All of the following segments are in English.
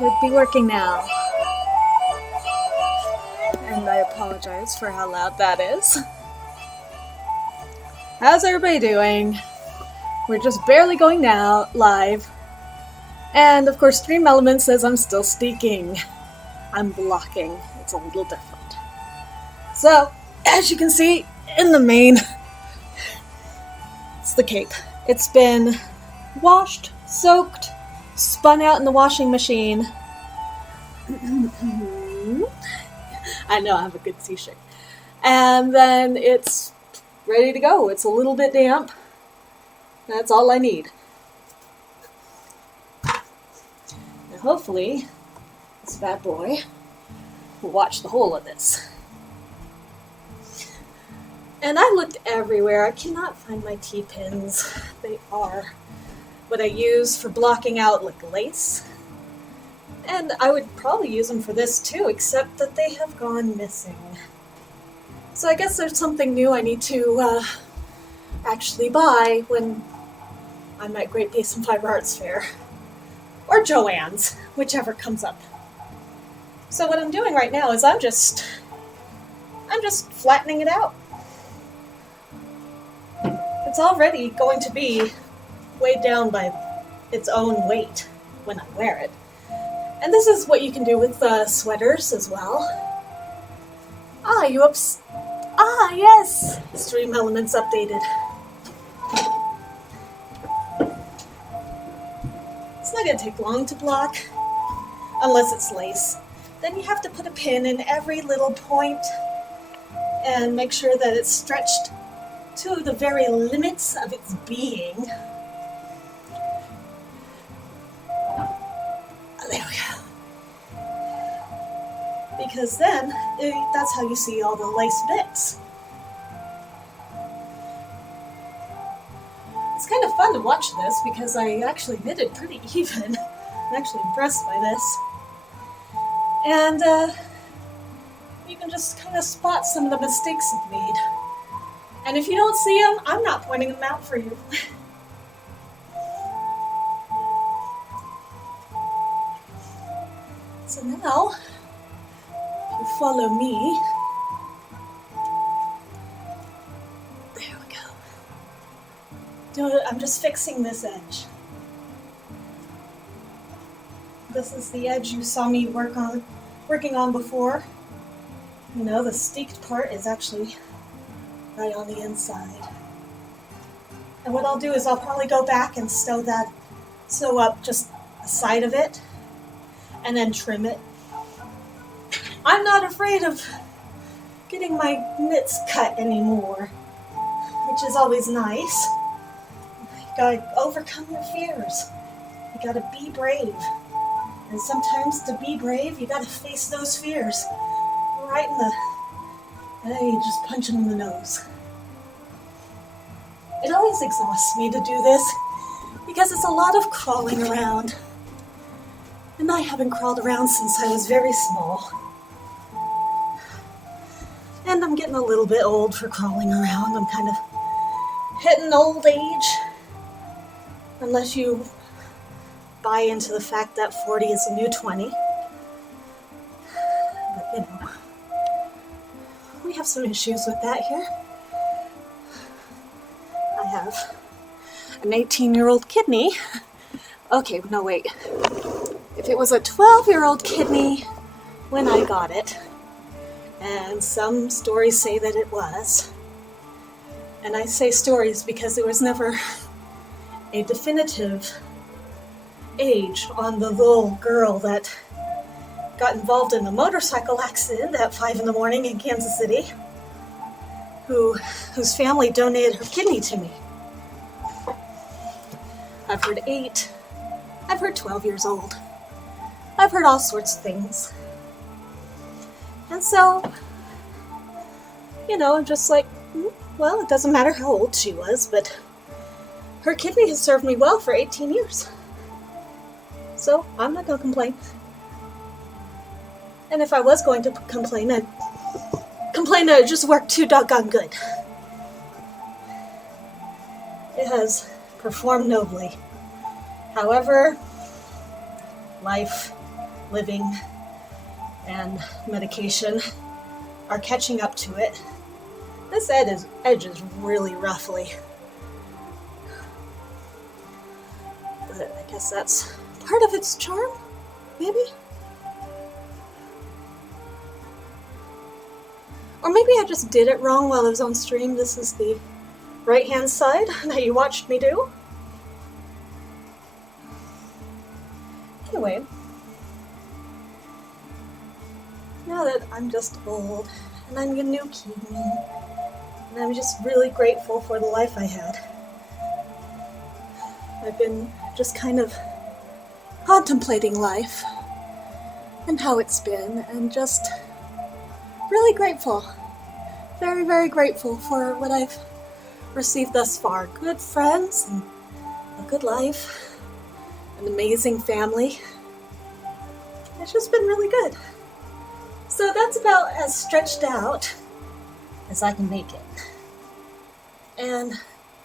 Should be working now. And I apologize for how loud that is. How's everybody doing? We're just barely going now live. And of course Stream Element says I'm still sneaking. I'm blocking. It's a little different. So, as you can see in the main, it's the cape. It's been washed, soaked, spun out in the washing machine. I know I have a good t-shirt. And then it's ready to go. It's a little bit damp. That's all I need. And hopefully, this bad boy will watch the whole of this. And I looked everywhere. I cannot find my T-pins. They are what I use for blocking out like lace. And I would probably use them for this too, except that they have gone missing. So I guess there's something new I need to actually buy when I'm at Great Basin Fiber Arts Fair. Or Joann's, whichever comes up. So what I'm doing right now is I'm just flattening it out. It's already going to be weighed down by its own weight when I wear it. And this is what you can do with sweaters as well. Yes! Stream Elements updated. It's not going to take long to block, unless it's lace. Then you have to put a pin in every little point and make sure that it's stretched to the very limits of its being. There we go. Because then, that's how you see all the lace bits. It's kind of fun to watch this because I actually knitted pretty even. I'm actually impressed by this. And you can just kind of spot some of the mistakes I've made. And if you don't see them, I'm not pointing them out for you. So now, if you follow me, there we go. I'm just fixing this edge. This is the edge you saw me working on before. You know, the steeked part is actually right on the inside. And what I'll do is I'll probably go back and sew up just the side of it and then trim it. I'm not afraid of getting my knits cut anymore, which is always nice. You gotta overcome your fears. You gotta be brave. And sometimes to be brave, you gotta face those fears right in the... And then you just punch them in the nose. It always exhausts me to do this because it's a lot of crawling around. And I haven't crawled around since I was very small. And I'm getting a little bit old for crawling around. I'm kind of hitting old age. Unless you buy into the fact that 40 is the new 20. But, you know, we have some issues with that here. I have an 18-year-old kidney. Okay, no, wait. If it was a 12-year-old kidney when I got it, and some stories say that it was, and I say stories because there was never a definitive age on the little girl that got involved in a motorcycle accident at 5 in the morning in Kansas City, whose family donated her kidney to me. I've heard 8. I've heard 12 years old. I've heard all sorts of things. And so, you know, I'm just like, well, it doesn't matter how old she was, but her kidney has served me well for 18 years. So, I'm not going to complain. And if I was going to complain, I'd complain that it just worked too doggone good. It has performed nobly. However, life living and medication are catching up to it. This edge is really ruffly. But I guess that's part of its charm, maybe? Or maybe I just did it wrong while I was on stream. This is the right-hand side that you watched me do. Anyway, now that I'm just old, and I'm a new Kiwi, and I'm just really grateful for the life I had. I've been just kind of contemplating life and how it's been, and just really grateful. Very, very grateful for what I've received thus far. Good friends, and a good life, an amazing family. It's just been really good. So that's about as stretched out as I can make it. And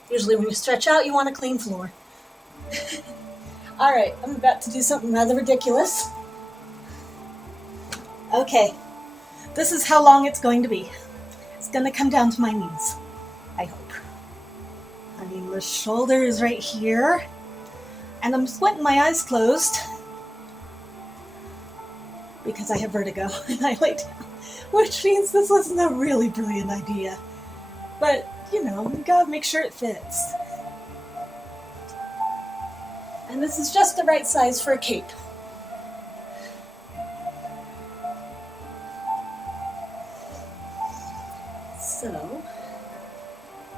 usually when you stretch out, you want a clean floor. Alright, I'm about to do something rather ridiculous. Okay, this is how long it's going to be. It's going to come down to my knees, I hope. I mean, the shoulder is right here, and I'm squinting my eyes closed because I have vertigo and I lay down, which means this wasn't a really brilliant idea. But, you know, you gotta make sure it fits. And this is just the right size for a cape. So,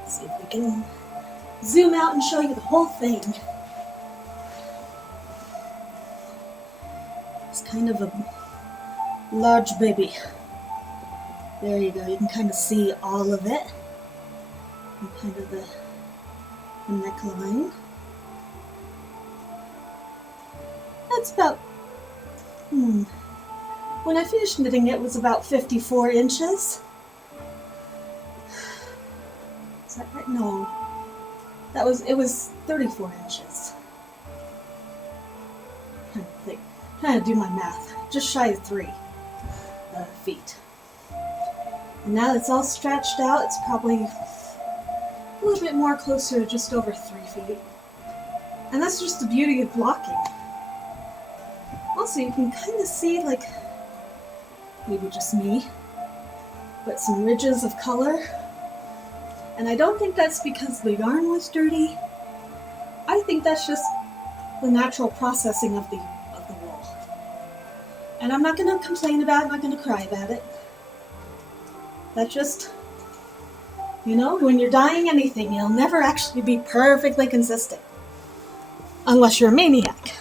let's see if we can zoom out and show you the whole thing. It's kind of a large baby. There you go, you can kind of see all of it. And kind of the neckline. That's about, when I finished knitting it was about 54 inches. Is that right? No. It was 34 inches. Trying to do my math. Just shy of 3 feet. And now that it's all stretched out, it's probably a little bit more closer to just over 3 feet. And that's just the beauty of blocking. Also, you can kind of see, like, maybe just me, but some ridges of color. And I don't think that's because the yarn was dirty. I think that's just the natural processing of the wool. And I'm not going to complain about it, I'm not going to cry about it. That's just, you know, when you're dyeing anything, you'll never actually be perfectly consistent. Unless you're a maniac.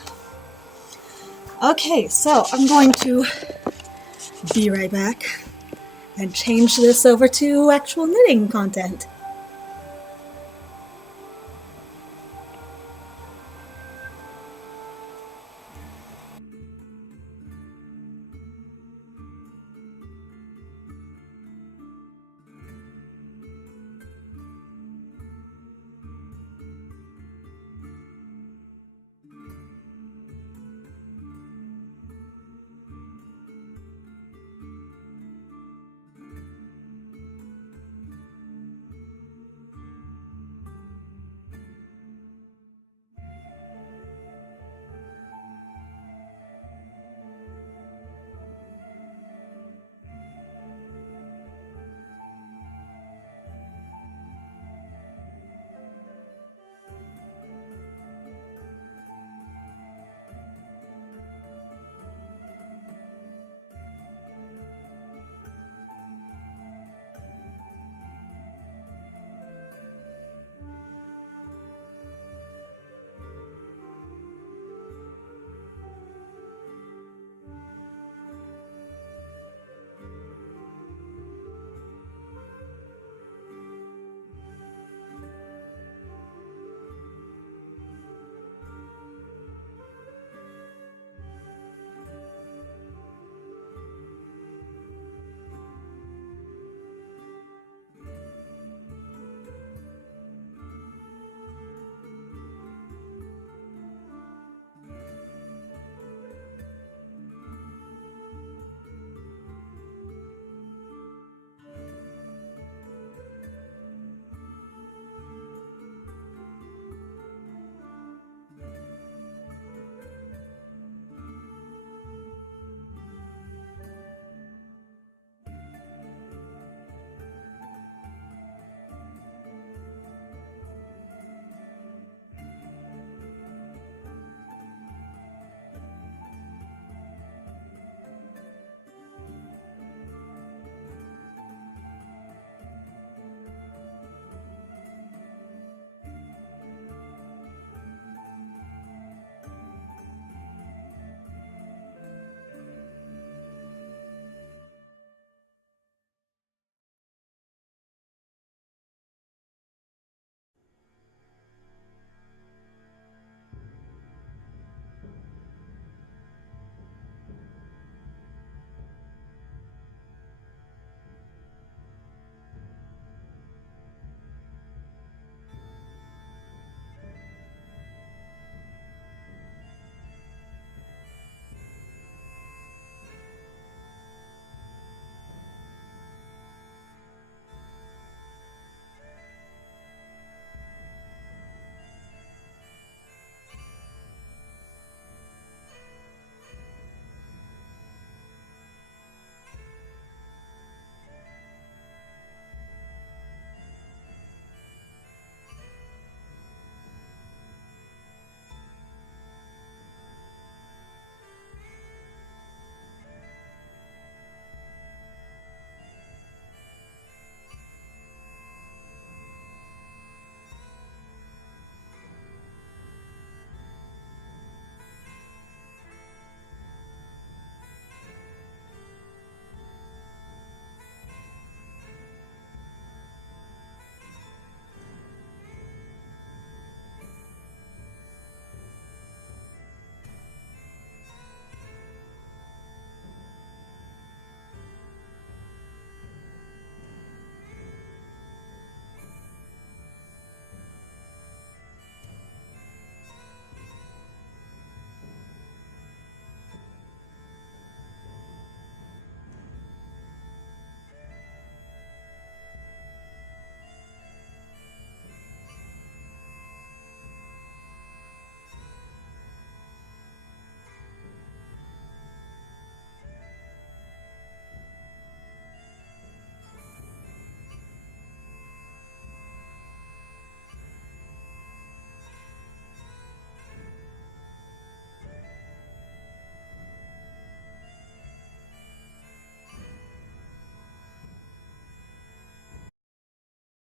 Okay, so I'm going to be right back and change this over to actual knitting content.